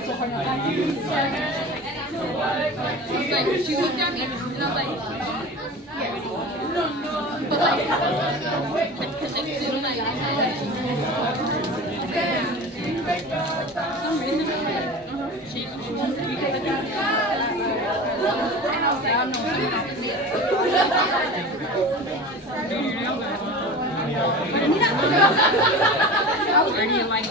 She looked at me and I was like, but like, connected, like, some reason, she and I was like, I don't know. I was already like,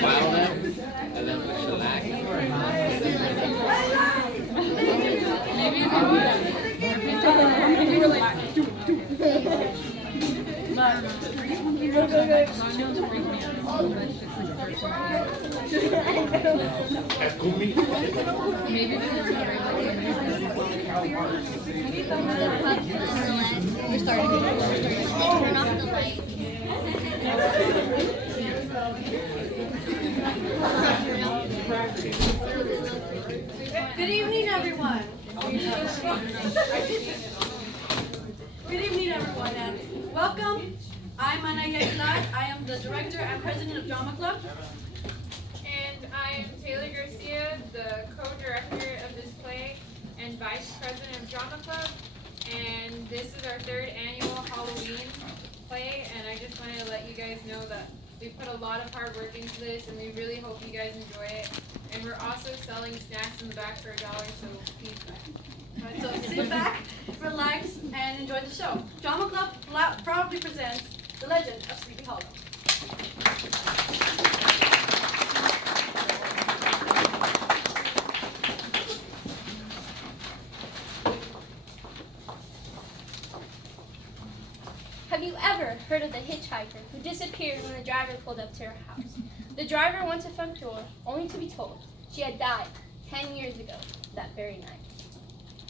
File them and then put shellac. maybe you can do that. Maybe you were like, but my nose freaked me out. That's just like maybe this is we're starting. Turn off the light. Good evening, everyone. Good evening, everyone, and welcome. I'm Anaya Aguilar. I am the director and president of Drama Club. And I am Taylor Garcia, the co-director of this play and vice president of Drama Club. And this is our third annual Halloween play, and I just wanted to let you guys know that we put a lot of hard work into this, and we really hope you guys enjoy it. And we're also selling snacks in the back for $1, so please buy. Right, so sit back, relax, and enjoy the show. Drama Club proudly presents The Legend of Sleepy Hollow. Have you ever heard of the hitchhiker who disappeared when the driver pulled up to her house? The driver went to the front door, only to be told she had died 10 years ago that very night.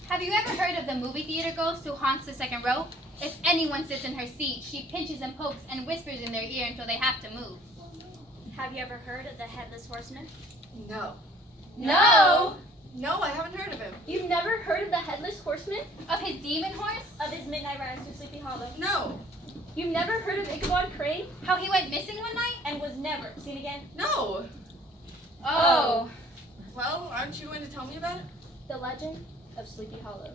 Have you ever heard of the movie theater ghost who haunts the second row? If anyone sits in her seat, she pinches and pokes and whispers in their ear until they have to move. Have you ever heard of the Headless Horseman? No. No! No, I haven't heard of him. You've never heard of the Headless Horseman? Of his demon horse? Of his midnight rides through Sleepy Hollow? No. You've never heard of Ichabod Crane? How he went missing one night? And was never seen again? No. Oh. Well, aren't you going to tell me about it? The Legend of Sleepy Hollow.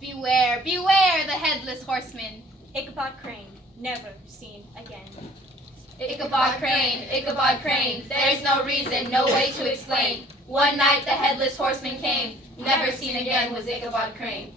Beware, beware the headless horseman. Ichabod Crane, never seen again. Ichabod Crane, there's no reason, no way to explain. One night the headless horseman came, never seen again was Ichabod Crane.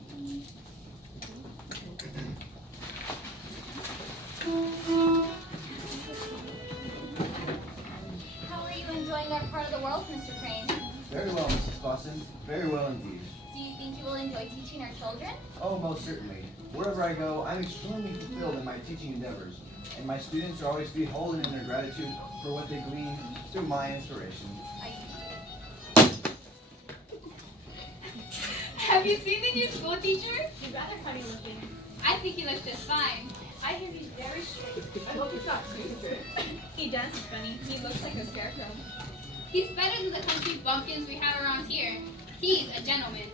How are you enjoying our part of the world, Mr. Crane? Very well, Mrs. Clausen. Very well indeed. Do you think you will enjoy teaching our children? Oh, most certainly. Wherever I go, I'm extremely fulfilled in my teaching endeavors, and my students are always beholden in their gratitude for what they glean through my inspiration. Have you seen the new school teacher? He's rather funny looking. I think he looks just fine. I hear he's very straight. I hope he's not stupid. He dances funny. He looks like a scarecrow. He's better than the country bumpkins we have around here. He's a gentleman.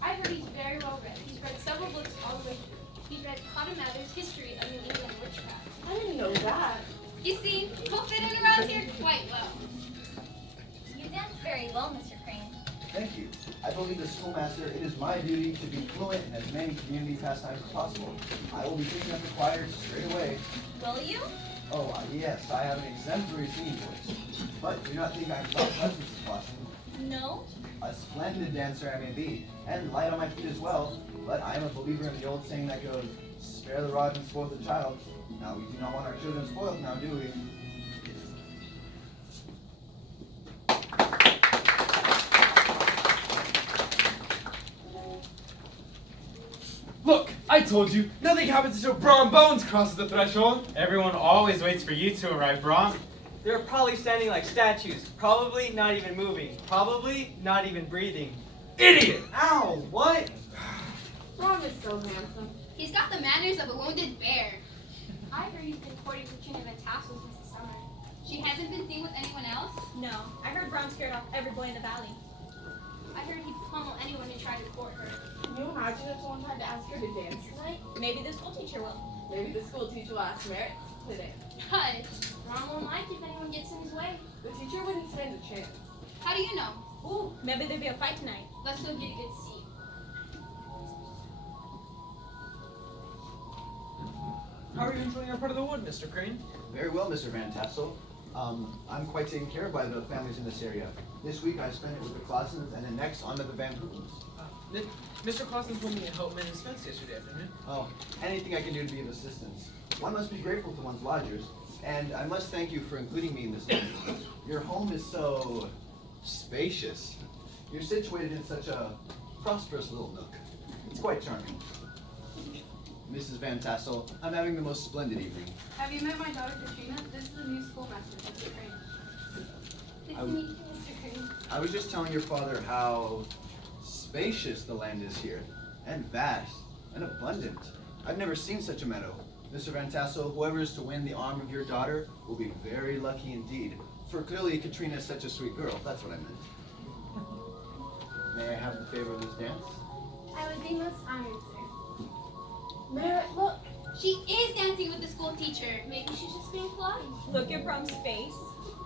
I heard he's very well read. He's read several books all the way through. He's read Cotton Mather's History of New England Witchcraft. I didn't know that. You see, he'll fit in around here quite well. You dance very well, Mr. Crane. Thank you. I believe as schoolmaster, it is my duty to be fluent in as many community pastimes as possible. I will be picking up the choir straight away. Will you? Oh, yes, I have an exemplary singing voice. But do not think I'm without touch, Mrs. Clausen. No. A splendid dancer I may be, and light on my feet as well, but I am a believer in the old saying that goes, spare the rod and spoil the child. Now, we do not want our children spoiled now, do we? Look, I told you, nothing happens until Braun Bones crosses the threshold. Everyone always waits for you to arrive, Braun. They're probably standing like statues, probably not even moving, probably not even breathing. Idiot! Ow, what? Ron is so handsome. He's got the manners of a wounded bear. I heard he's been courting Katrina Van Tassel's Mrs. Summer. She hasn't been seen with anyone else? No. I heard Brown scared off every boy in the valley. I heard he'd pummel anyone who tried to court her. Can you imagine if someone tried to ask her to dance tonight? Maybe the school teacher will. Maybe the school teacher will ask Merritt to play dance. Hush. Ron won't like if anyone gets in his way. The teacher wouldn't stand a chance. How do you know? Ooh, maybe there'll be a fight tonight. Let's go get a good seat. How are you enjoying our part of the wood, Mr. Crane? Very well, Mr. Van Tassel. I'm quite taken care of by the families in this area. This week I spent it with the Clausens, and then next on to the Van Hoopens. Mr. Clausen told me to help mend his fence yesterday afternoon. Oh, anything I can do to be of assistance. One must be grateful to one's lodgers, and I must thank you for including me in this home. Your home is so spacious. You're situated in such a prosperous little nook. It's quite charming. Mrs. Van Tassel, I'm having the most splendid evening. Have you met my daughter Katrina? This is the new schoolmaster, Mr. Crane. Nice I to w- meet you, Mr. Crane. I was just telling your father how spacious the land is here, and vast, and abundant. I've never seen such a meadow. Mr. Van Tassel, whoever is to win the arm of your daughter will be very lucky indeed, for clearly Katrina is such a sweet girl. That's what I meant. May I have the favor of this dance? I would be most honored, sir. Merritt, look. She is dancing with the school teacher. Maybe she's just being polite. Look at Brum's face.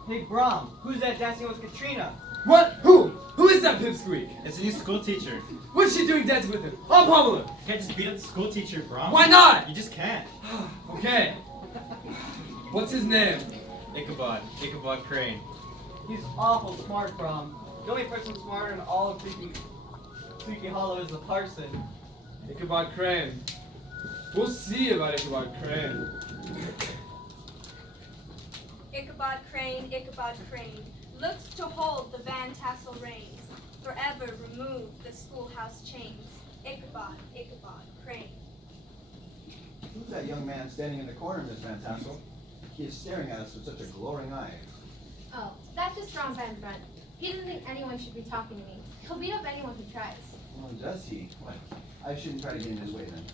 Hey, Brom, who's that dancing with Katrina? What? Who? Who is that pipsqueak? It's a new school teacher. What's she doing dancing with him? I'll pummel him. You can't just beat up the school teacher, Brom. Why not? You just can't. Okay. What's his name? Ichabod Crane. He's awful smart, Brom. The only person smarter in all of SleepyHollow is the parson. Ichabod Crane. We'll see about Ichabod Crane. Ichabod Crane, looks to hold the Van Tassel reins, forever remove the schoolhouse chains. Ichabod Crane. Who's that young man standing in the corner, Miss Van Tassel? He is staring at us with such a glowering eye. Oh, that's just Ron Van Brunt. He doesn't think anyone should be talking to me. He'll beat up anyone who tries. Well, does he? Well, I shouldn't try to get in his way then.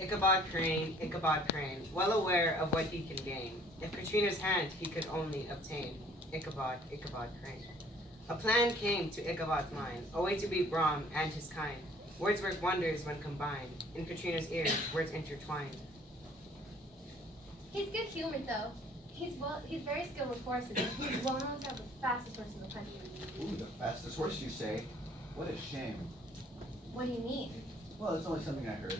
Ichabod Crane, well aware of what he can gain. If Katrina's hand he could only obtain. Ichabod Crane. A plan came to Ichabod's mind, a way to beat Brom and his kind. Words work wonders when combined. In Katrina's ears, words intertwined. He's good-humored, though. He's very skilled with horses, and he's well known to have the fastest horse in the country. Ooh, the fastest horse, you say? What a shame. What do you mean? Well, it's only something I heard.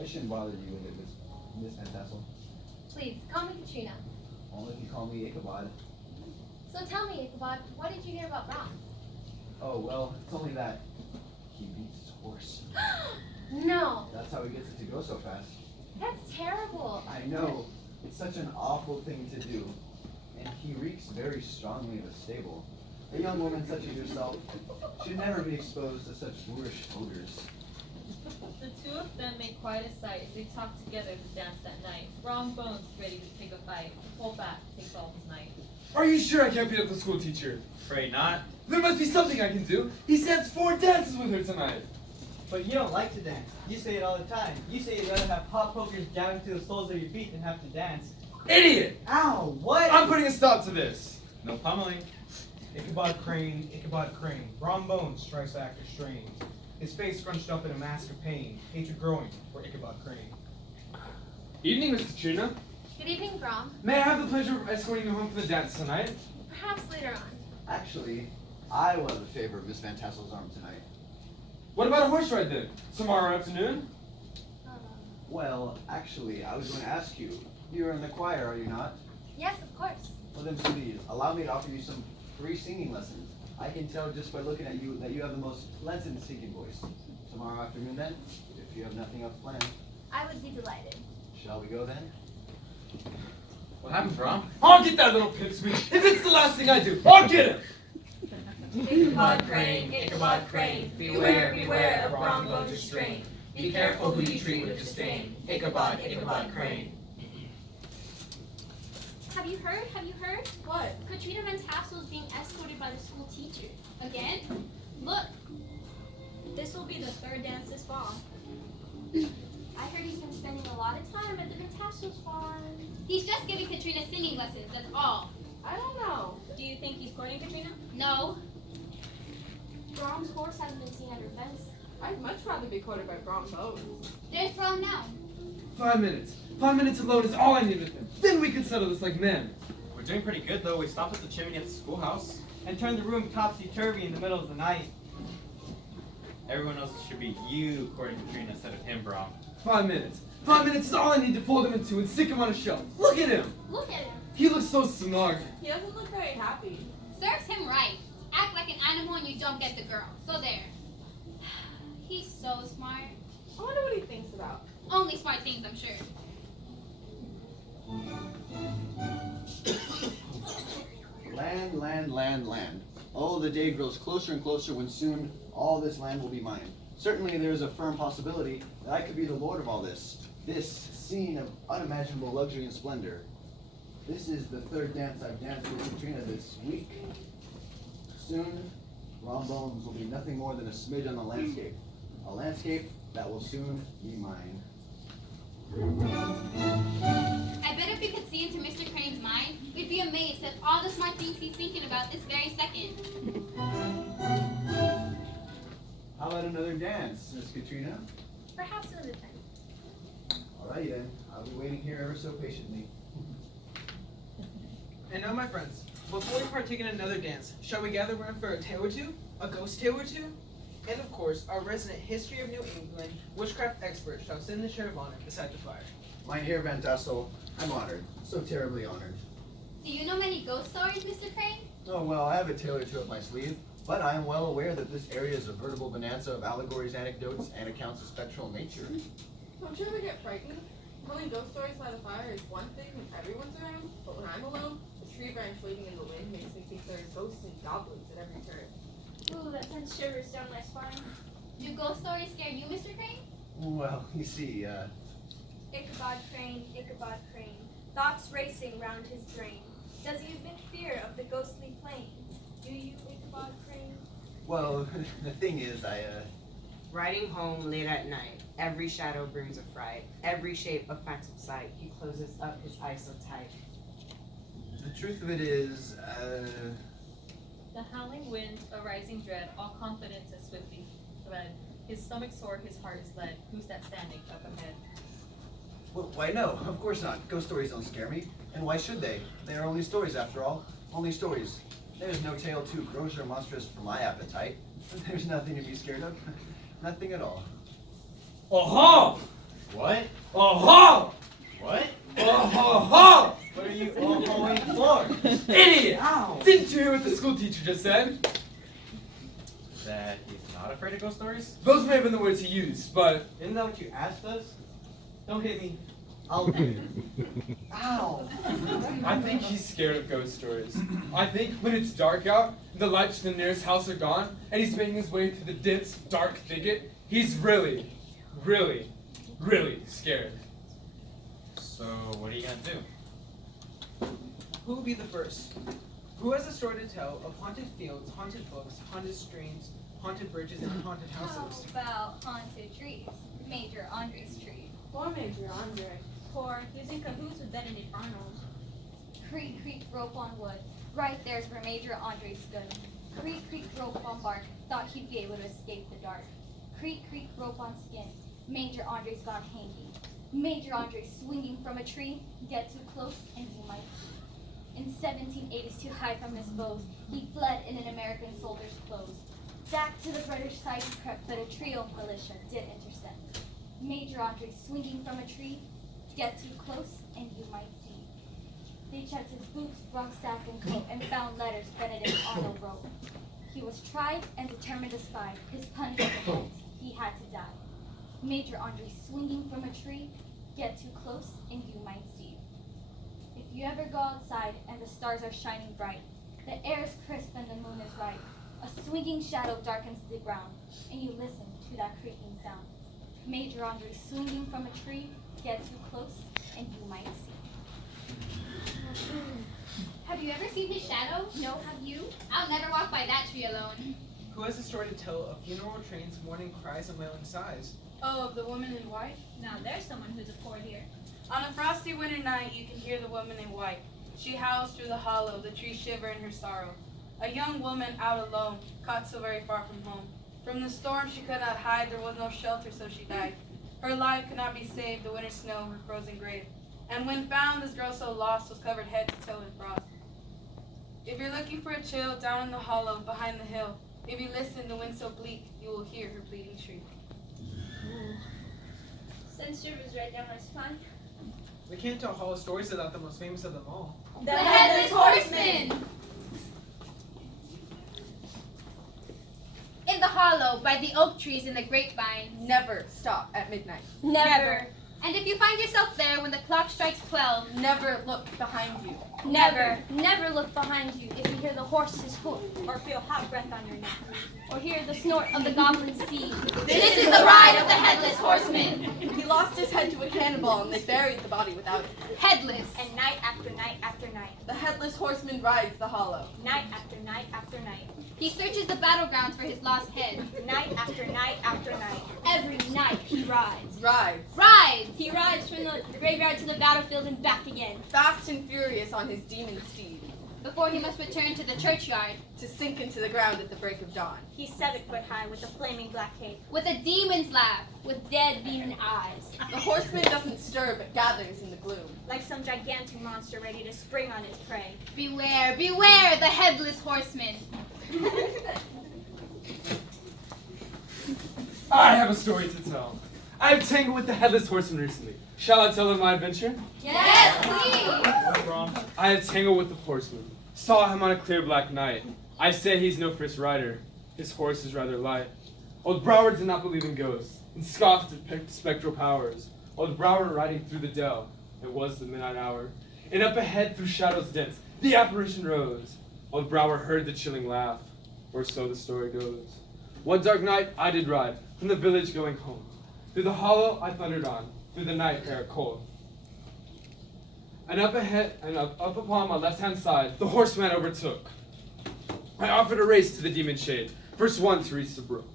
I shouldn't bother you with it, Miss Van Tassel. Please, call me Katrina. Only if you call me Ichabod. So tell me, Ichabod, what did you hear about Ron? Oh, well, it's only that he beats his horse. No, That's how he gets it to go so fast. that's terrible. I know. It's such an awful thing to do. And he reeks very strongly of a stable. A young woman such as yourself should never be exposed to such boorish odors. The two of them made quite a sight as they talked together to dance that night. Wrong Bones ready to pick a fight. Pull back, takes all his might. Are you sure I can't beat up the school teacher? Afraid not. There must be something I can do. He danced 4 dances with her tonight. But you don't like to dance. You say it all the time. You say you'd rather have hot pokers down into the soles of your feet than have to dance. Idiot! Ow, what? I'm putting a stop to this. No pummeling. Ichabod Crane, Brom Bones strikes after strain. His face scrunched up in a mask of pain, hatred growing for Ichabod Crane. Evening, Miss Katrina. Good evening, Brom. May I have the pleasure of escorting you home from the dance tonight? Perhaps later on. Actually, I was in favor of Miss Van Tassel's arm tonight. What about a horse ride then? Tomorrow afternoon? Well, actually, I was going to ask you. You're in the choir, are you not? Yes, of course. Well then please, allow me to offer you some free singing lessons. I can tell just by looking at you that you have the most pleasant singing voice. Tomorrow afternoon then, if you have nothing else planned. I would be delighted. Shall we go then? What happened, Brom? I'll get that little pipsqueak. If it's the last thing I do, I'll get him! Ichabod Crane, beware of Brom Bones' restraint. Be careful who you treat with disdain. Ichabod Crane. Have you heard? What? Katrina Van Tassel is being escorted by the school teacher. Again? Look. This will be the 3rd dance this fall. I heard he's been spending a lot of time at the Van Tassel's farm. He's just giving Katrina singing lessons, that's all. I don't know. Do you think he's courting Katrina? No. Brom's horse hasn't been seen at her fence. I'd much rather be courted by Brom Bones. There's Brom now. 5 minutes. 5 minutes alone is all I need with him. Then we can settle this like men. We're doing pretty good though. We stopped at the chimney at the schoolhouse. And turn the room topsy-turvy in the middle of the night. Everyone else should be you courting Katrina instead of him, Brom. 5 minutes. 5 minutes is all I need to fold him in two and stick him on a shelf. Look at him. Look at him. He looks so smug. He doesn't look very happy. Serves him right. Act like an animal and you don't get the girl. So there. He's so smart. I wonder what he thinks about. Only smart things, I'm sure. Land, land, land, land. Oh, the day grows closer and closer when soon all this land will be mine. Certainly there is a firm possibility that I could be the lord of all this. This scene of unimaginable luxury and splendor. This is the third dance I've danced with Katrina this week. Soon, Raw Bones will be nothing more than a smidge on the landscape. A landscape that will soon be mine. I bet if you could see into Mr. Crane's mind, you'd be amazed at all the smart things he's thinking about this very second. How about another dance, Miss Katrina? Perhaps another time. Alrighty then, I'll be waiting here ever so patiently. And now, my friends, before we partake in another dance, shall we gather round for a tale or two? A ghost tale or two? And of course, our resident History of New England witchcraft expert shall send the chair of honor beside the fire. Mynheer Van Tassel, I'm honored. So terribly honored. Do you know many ghost stories, Mr. Crane? Oh, well, I have a tale or two up my sleeve, but I am well aware that this area is a veritable bonanza of allegories, anecdotes, and accounts of spectral nature. Don't you ever get frightened? Telling ghost stories by the fire is one thing when everyone's around, but when I'm alone, the tree branch waving in the wind makes me think there's ghosts and goblins at every turn. Ooh, that sends shivers down my spine. Do ghost stories scare you, Mr. Crane? Well, you see, Ichabod Crane, Ichabod Crane, thoughts racing round his brain. Does he emit fear of the ghostly plain? Do you, Ichabod Crane? well, the thing is, Riding home late at night, every shadow brings a fright, every shape a phantom sight. He closes up his eyes so tight. the truth of it is, The howling wind, a rising dread, all confidence as swiftly fled. His stomach sore, his heart is lead. Who's that standing up ahead? well, why no, of course not. Ghost stories don't scare me. And why should they? They are only stories after all. Only stories. There's no tale too gross or monstrous for my appetite. There's nothing to be scared of. Nothing at all. Aha! What? Aha! What? Aha! What are you all hoeing for? Idiot! Ow! Didn't you hear what the school teacher just said? That he's not afraid of ghost stories? Those may have been the words he used, but Isn't that what you asked us? Don't hit me. I'll Ow! I think he's scared of ghost stories. I think when it's dark out, and the lights from the nearest house are gone, and he's making his way through the dense, dark thicket, he's really, really, really scared. So what are you gonna do? Who will be the first? Who has a story to tell of haunted fields, haunted books, haunted streams, haunted bridges, and haunted houses? How about haunted trees? Major Andre's tree. Poor Major Andre. Poor, he was in cahoots with Benedict Arnold. Creak, creak, rope on wood. Right there's where Major Andre stood. Creak, creak, rope on bark. Thought he'd be able to escape the dark. Creak, creak, rope on skin. Major Andre's gone hanging. Major Andre swinging from a tree. Get too close and you might see. In 1780s, to hide from his foes, he fled in an American soldier's clothes. Back to the British side he crept, but a trio of militia did intercept. Major Andre swinging from a tree. Get too close and you might see. They checked his boots, rucksack, and coat and found letters Benedict Arnold wrote. He was tried and determined to spy. His punishment was he had to die. Major Andre swinging from a tree. Get too close and you might see. If you ever go outside and the stars are shining bright, the air is crisp and the moon is right, a swinging shadow darkens the ground, and you listen to that creaking sound. Major Andre swinging from a tree. Get too close and you might see. Have you ever seen his shadow? No, have you? I'll never walk by that tree alone. Who has a story to tell of funeral trains, mourning cries, and wailing sighs? Oh, of the woman in white? Now there's someone who's a poor dear. On a frosty winter night, you can hear the woman in white. She howls through the hollow, the trees shiver in her sorrow. A young woman out alone, caught so very far from home. From the storm she could not hide, there was no shelter, so she died. Her life could not be saved, the winter snow, her frozen grave. And when found, this girl so lost was covered head to toe in frost. If you're looking for a chill, down in the hollow, behind the hill, if you listen, the wind so bleak, you will hear her pleading shriek. Censor was right down my spine. We can't tell Hollow stories without the most famous of them all. The Headless Horseman! In the hollow, by the oak trees and the grapevine. Never stop at midnight. Never. And if you find yourself there when the clock strikes 12, Never look behind you. never, never look behind you if you hear the horse's hoof, Or feel hot breath on your neck. or hear the snort of the goblin steed. This is the ride of the Headless Horseman. He lost his head to a cannonball and they buried the body without it. Headless. And night after night after night. The headless horseman rides the hollow. Night after night after night. He searches the battlegrounds for his lost head. Night after night after night. Every night he rides. Rides. Rides! He rides from the graveyard to the battlefield and back again. Fast and furious on his demon steed. Before he must return to the churchyard. To sink into the ground at the break of dawn. He's 7 foot high with a flaming black cape. With a demon's laugh, with dead demon eyes. The horseman doesn't stir but gathers in the gloom. Like some gigantic monster ready to spring on his prey. Beware, beware the Headless Horseman. I have a story to tell. I have tangled with the Headless Horseman recently. Shall I tell him my adventure? Yes, please! I have tangled with the horseman. Saw him on a clear black night. I say he's no first rider. His horse is rather light. Old Brower did not believe in ghosts, and scoffed at spectral powers. Old Brower riding through the dell. It was the midnight hour. And up ahead through shadows dense, the apparition rose. Old Brower heard the chilling laugh, or so the story goes. One dark night I did ride, from the village going home. Through the hollow I thundered on, through the night air cold. And up ahead, and up upon my left-hand side, the horseman overtook. I offered a race to the demon shade, first one to reach the brook.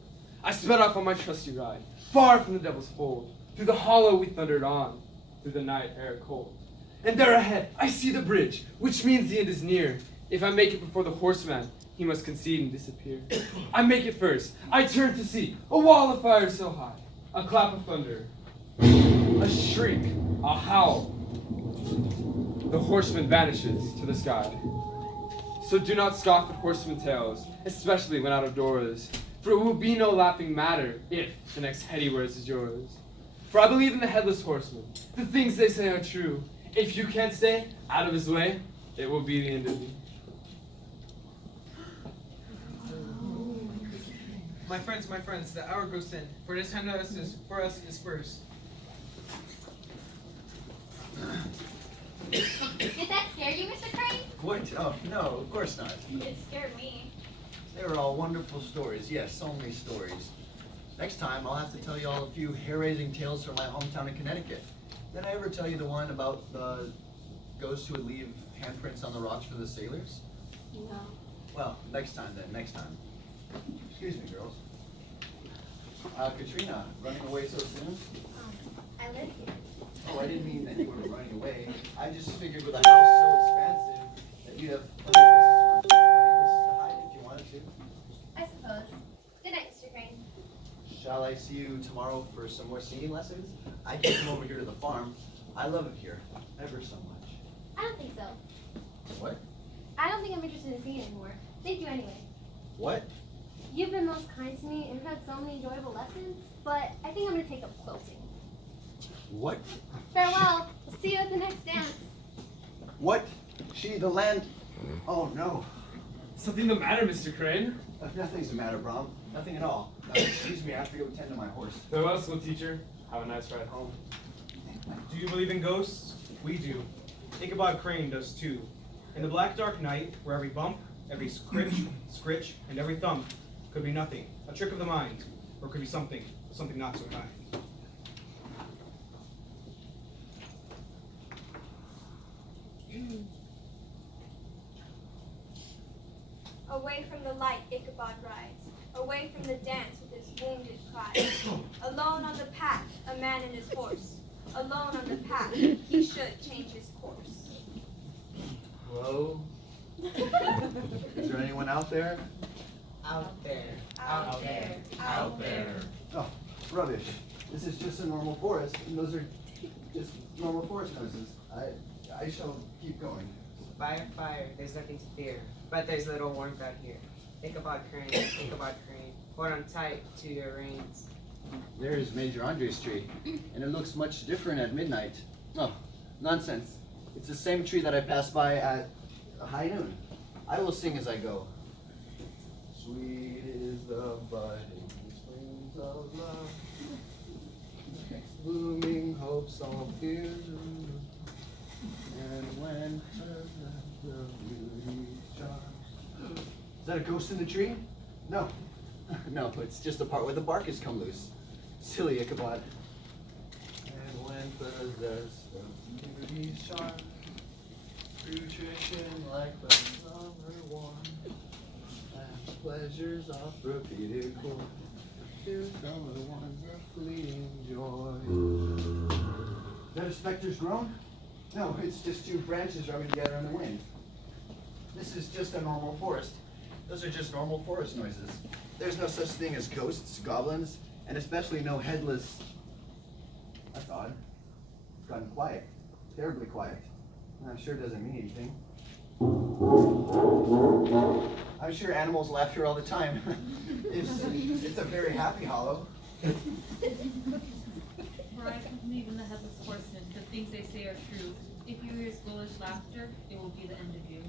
I sped off on my trusty ride, far from the devil's hold. Through the hollow we thundered on, through the night air cold. And there ahead, I see the bridge, which means the end is near. If I make it before the horseman, he must concede and disappear. I make it first. I turn to see a wall of fire so high, a clap of thunder, a shriek, a howl. The horseman vanishes to the sky. So do not scoff at horseman tales, especially when out of doors. For it will be no laughing matter if the next head he wears is yours. For I believe in the Headless Horseman. The things they say are true. If you can't stay out of his way, it will be the end of you. My friends, the hour goes in. For this time for us to disperse. Did that scare you, Mr. Crane? What? Oh, no, of course not. It scared me. They were all wonderful stories. Yes, so many stories. Next time, I'll have to tell you all a few hair-raising tales from my hometown in Connecticut. Did I ever tell you the one about the ghosts who would leave handprints on the rocks for the sailors? No. Well, next time then, next time. Excuse me, girls. Katrina, running away so soon? I live here. Oh, I didn't mean that you were running away. I just figured with a house so expansive that you'd have plenty of places to hide if you wanted to. I suppose. Good night, Mr. Crane. Shall I see you tomorrow for some more singing lessons? I can come over here to the farm. I love it here, ever so much. I don't think so. What? I don't think I'm interested in singing anymore. Thank you anyway. What? You've been most kind to me and had so many enjoyable lessons, but I think I'm going to take up quilting. What? Farewell. We'll see you at the next dance. What? She, the land... Oh, no. Something the matter, Mr. Crane? Nothing's the matter, Brom. Nothing at all. Excuse me, I have to go tend to my horse. Farewell, school teacher. Have a nice ride home. Do you believe in ghosts? We do. Ichabod Crane does too. In the black dark night, where every bump, every scritch, and every thump could be nothing, a trick of the mind, or could be something not so kind. Away from the light, Ichabod rides. Away from the dance with his wounded pride. Alone on the path, a man and his horse. Alone on the path, he should change his course. Hello? Is there anyone out there? Out there. Out there, out there. Oh, rubbish. This is just a normal forest, and those are just normal forest noises. I shall keep going. Fire, fire, there's nothing to fear. But there's little warmth out here. Ichabod Crane, Ichabod Crane, hold on tight to your reins. There's Major Andre's tree, and it looks much different at midnight. Oh, nonsense. It's the same tree that I passed by at high noon. I will sing as I go. Sweet is the budding springs of love, blooming hopes all fears remove, and when the beauty shines. Is that a ghost in the tree? No. No, it's just the part where the bark has come loose. Silly Ichabod. And when possessed of beauty shine, nutrition like the summer warm, and pleasures of repeated course, to some of the ones of fleeting joy. Is that a specter's groan? No, it's just two branches rubbing together in the wind. This is just a normal forest. Those are just normal forest noises. There's no such thing as ghosts, goblins, and especially no headless. That's odd. It's gotten quiet. Terribly quiet. And I'm sure it doesn't mean anything. I'm sure animals laugh here all the time. It's a very happy hollow. For I believe in the headless horseman. The things they say are true. If you hear his ghoulish laughter, it will be the end of you.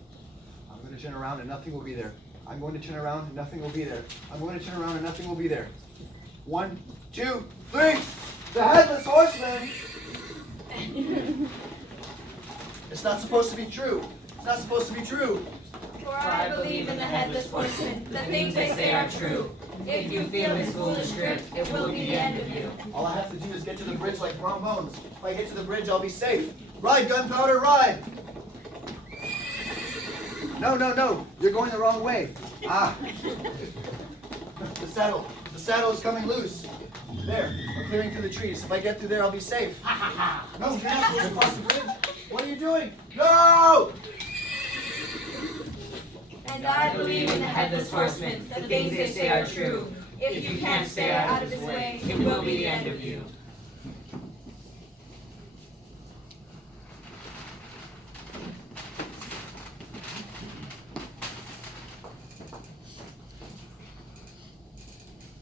I'm going to turn around and nothing will be there. I'm going to turn around and nothing will be there. I'm going to turn around and nothing will be there. 1, 2, 3! The headless horseman! It's not supposed to be true. It's not supposed to be true. For I believe in the headless horseman. The things they say are true. If you feel his foolish grip, it will be the end of you. All I have to do is get to the bridge like Brom Bones. If I get to the bridge, I'll be safe. Ride, gunpowder, ride! No, no, no. You're going the wrong way. Ah. The saddle is coming loose. There, I'm clearing through the trees. If I get through there, I'll be safe. No, you're not supposed to cross the bridge. What are you doing? No! And I believe in the headless horseman. The things they say are true. If you can't stay out of his way, it will be the end of you.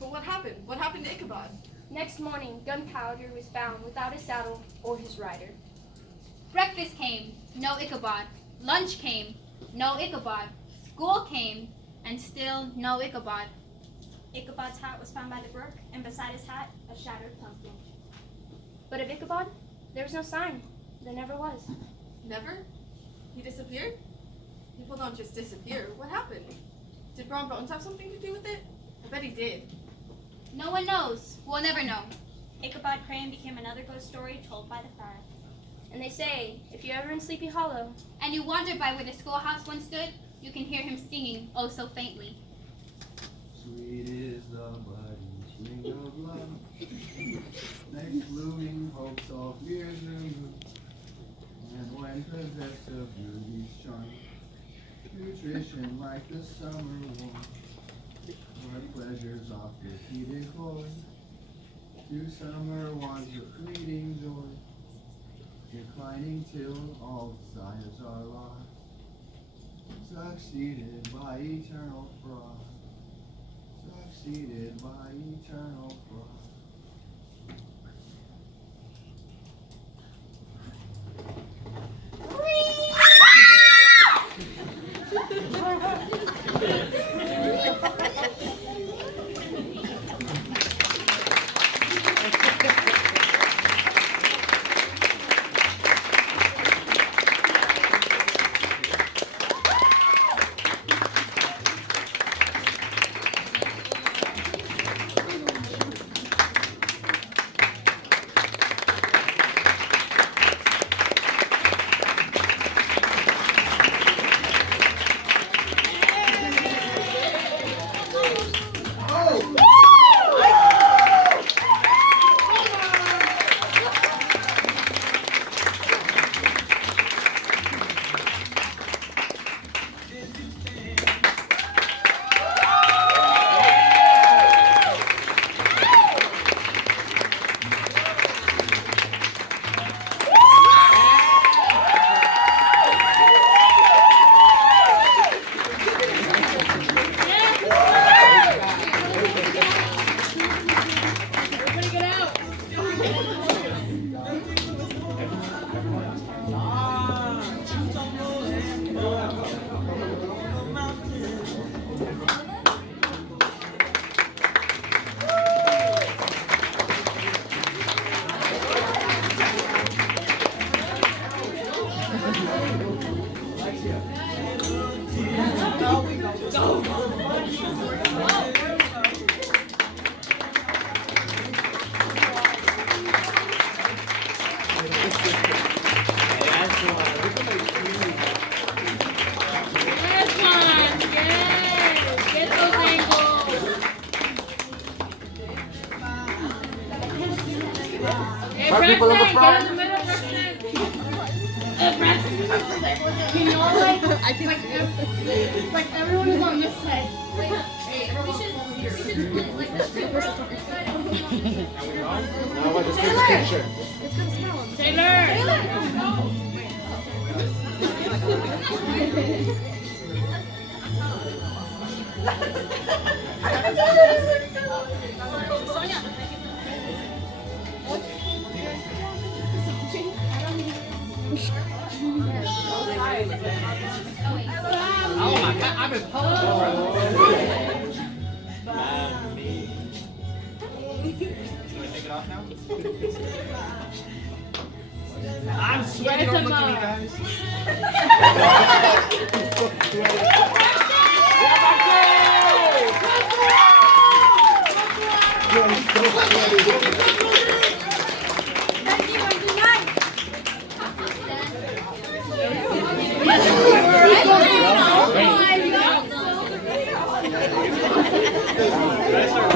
But what happened? What happened to Ichabod? Next morning, Gunpowder was found without his saddle or his rider. Breakfast came, no Ichabod. Lunch came, no Ichabod. School came, and still no Ichabod. Ichabod's hat was found by the brook, and beside his hat, a shattered pumpkin. But of Ichabod, there was no sign. There never was. Never? He disappeared? People don't just disappear. What happened? Did Brom Bones have something to do with it? I bet he did. No one knows. We'll never know. Ichabod Crane became another ghost story told by the fire. And they say, if you're ever in Sleepy Hollow, And you wander by where the schoolhouse once stood, you can hear him singing oh so faintly. Sweet is the budding spring of love, next blooming hopes all fears remove, and when possessed of beauty's charm, nutrition like the summer warm, where pleasures oft repeated hoy, to summer wants a fleeting joy, declining till all desires are lost, succeeded by eternal frost. Succeeded by eternal frost. people in the front. You know, like everyone is on this side. Now what? Just take a picture. Oh my god, I'm in Take it off now? I'm sweating, don't look at me, guys. Thank you.